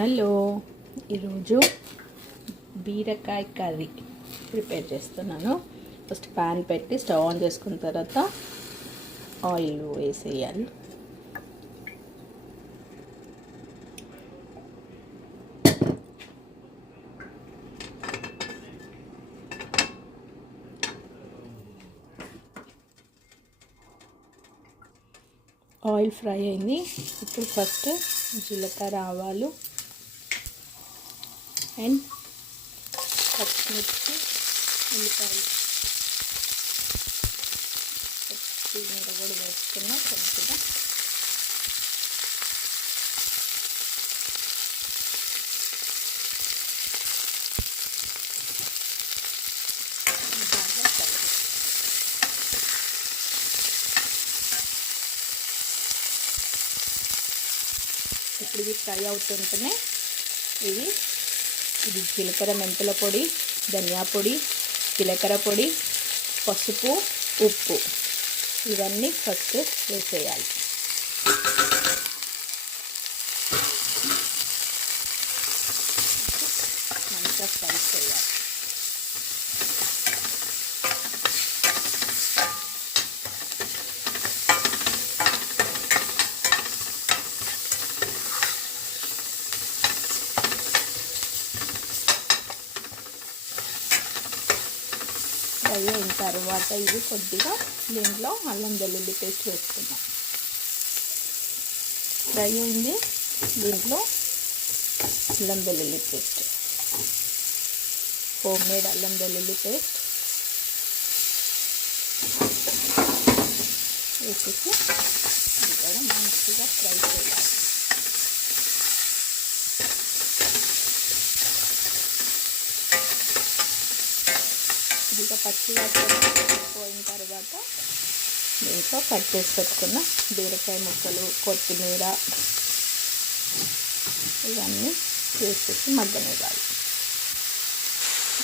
Hello, ఈరోజు బీరకాయ curry prepare చేస్తున్నాను. ఫస్ట్ ప్యాన్ పెట్టి స్టవ్ ఆన్ చేసుకున్న తర్వాత ఆయిల్ వేసేయాలి. ఆయిల్ ఫ్రై అయింది. ఇప్పుడు ఫస్ట్ జీలకర్ర, ఆవాలు అండ్ పచ్చిమిర్చి, ఉల్లిపాయలు కొత్తిమీర కూడా వేసుకున్నా కొద్దిగా. ఇప్పుడు ఇది ఫ్రై అవుతుంటేనే ఇది జీలకర్ర, మెంతుల పొడి, ధనియా పొడి, జీలకర్ర పొడి, పసుపు, ఉప్పు ఇవన్నీ ఫస్ట్ వేసేయాలి. మంచిగా ఫ్రై చేయాలి. ఫ్రై అయిన తర్వాత ఇది కొద్దిగా దీంట్లో అల్లం వెల్లుల్లి పేస్ట్ వేసుకుందాం. ఫ్రై అయింది. దీంట్లో అల్లం వెల్లుల్లి పేస్ట్, హోమ్ మేడ్ అల్లం వెల్లుల్లి పేస్ట్ వేసేసి ఇక్కడ మంచిగా ఫ్రై చేయాలి. ఇక పచ్చివాసన పోయిన తర్వాత దీంట్లో కట్ చేసి పెట్టుకున్న బీరకాయ ముక్కలు, కొత్తిమీర ఇవన్నీ వేసేసి మగ్గనివ్వాలి.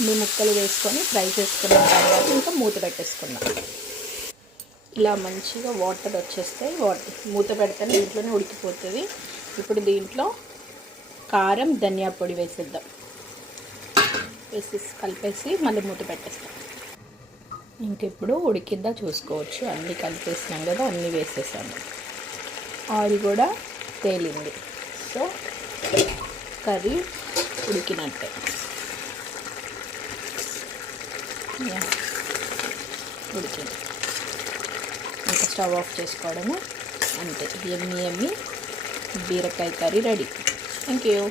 ఈ ముక్కలు వేసుకొని ఫ్రై చేసుకున్న తర్వాత ఇంకా మూత పెట్టేసుకున్నాం. ఇలా మంచిగా వాటర్ వచ్చేస్తాయి. మూత పెడితేనే దీంట్లోనే ఉడికిపోతుంది. ఇప్పుడు దీంట్లో కారం, ధనియా పొడి వేసేద్దాం. వేసేసి కలిపేసి మళ్ళీ మూత పెట్టేస్తాం. ఇంకిప్పుడు ఉడికిద్దా చూసుకోవచ్చు. అన్నీ కలిపేసినాం కదా, అన్నీ వేసేసాము. ఆయిల్ కూడా తేలింది. సో కర్రీ ఉడికినట్టే. ఉడికింది. ఇంకా స్టవ్ ఆఫ్ చేసుకోవడము అంతే. ఎమ్మి బీరకాయ కర్రీ రెడీ. Thank you.